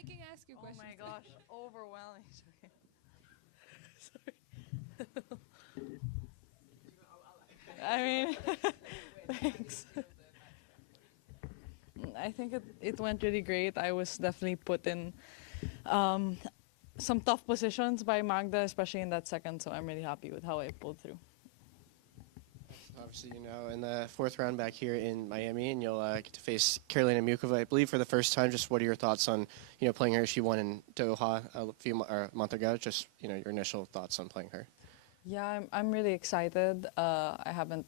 I can ask you questions. Oh my gosh, overwhelming. Sorry. I mean, thanks. I think it went really great. I was definitely put in some tough positions by Magda, especially in that second, so I'm really happy with how I pulled through. Obviously, in the fourth round back here in Miami, and you'll get to face Karolina Mukova, I believe, for the first time. Just what are your thoughts on, playing her? She won in Doha a month ago. Just, your initial thoughts on playing her. Yeah, I'm really excited. I haven't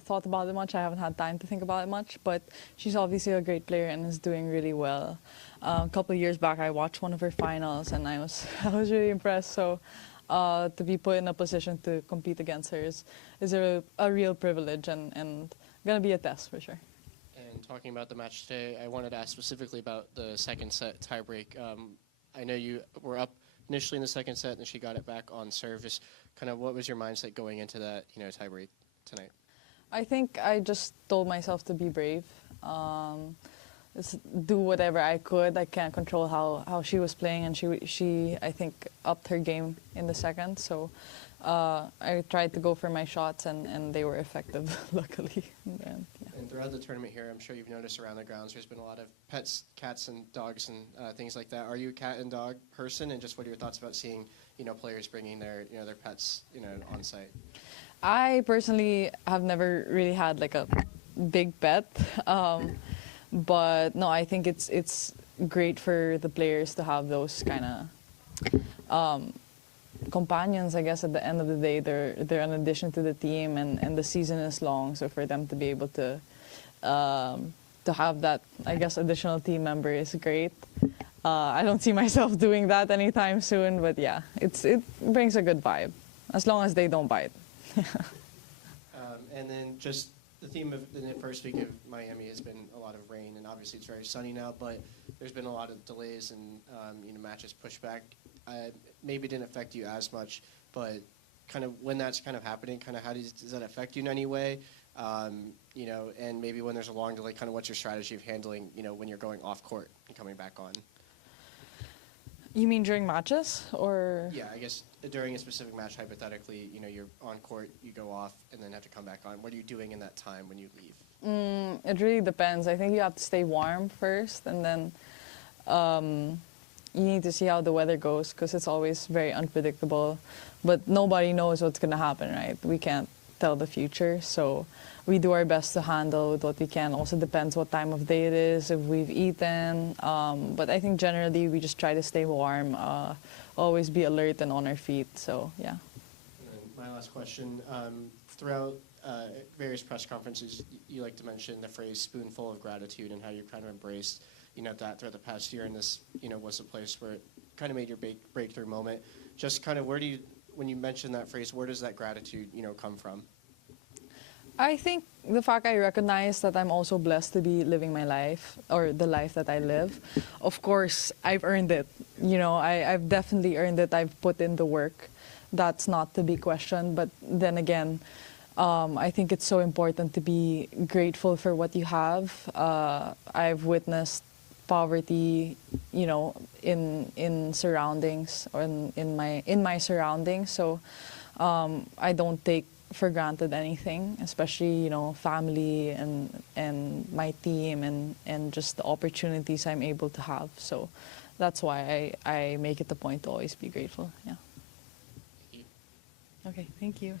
thought about it much. I haven't had time to think about it much, but she's obviously a great player and is doing really well. A couple of years back, I watched one of her finals, and I was really impressed. So to be put in a position to compete against her is a real privilege and gonna be a test for sure. And talking about the match today, I wanted to ask specifically about the second set tiebreak. I know you were up initially in the second set, and then she got it back on serve. Just kind of what was your mindset going into that, tiebreak tonight? I think I just told myself to be brave. Just do whatever I could. I can't control how she was playing, and she I think upped her game in the second. So I tried to go for my shots, and they were effective, luckily. And, yeah. And throughout the tournament here, I'm sure you've noticed around the grounds there's been a lot of pets, cats and dogs and things like that. Are you a cat and dog person? And just what are your thoughts about seeing players bringing their their pets on site? I personally have never really had like a big pet. But no, I think it's great for the players to have those kind of companions. I guess at the end of the day, they're an addition to the team, and the season is long. So for them to be able to have that, I guess, additional team member is great. I don't see myself doing that anytime soon, but yeah, it brings a good vibe as long as they don't bite. And then just the theme of the first week of Miami has been a lot of rain, and obviously it's very sunny now, but there's been a lot of delays and matches pushed back. Maybe it didn't affect you as much, but kind of when that's kind of happening, kind of how does that affect you in any way? And maybe when there's a long delay, kind of what's your strategy of handling, when you're going off court and coming back on? You mean during matches, or? Yeah, I guess during a specific match, hypothetically, you're on court, you go off, and then have to come back on. What are you doing in that time when you leave? It really depends. I think you have to stay warm first, and then you need to see how the weather goes, because it's always very unpredictable. But nobody knows what's going to happen, right? We can't tell the future, so we do our best to handle with what we can. Also depends what time of day it is, if we've eaten. But I think generally we just try to stay warm, always be alert and on our feet. So yeah. And my last question: throughout various press conferences, you like to mention the phrase "spoonful of gratitude" and how you kind of embraced, that throughout the past year. And this, was a place where it kind of made your breakthrough moment. Just kind of when you mention that phrase, where does that gratitude, come from? I think the fact I recognize that I'm also blessed to be living my life, or the life that I live. Of course, I've earned it. I've definitely earned it. I've put in the work. That's not to be questioned. But then again, I think it's so important to be grateful for what you have. I've witnessed poverty, in surroundings, or in my surroundings. So I don't take for granted anything, especially family and my team and just the opportunities I'm able to have. So that's why I make it a point to always be grateful. Yeah. Thank you. Okay, thank you.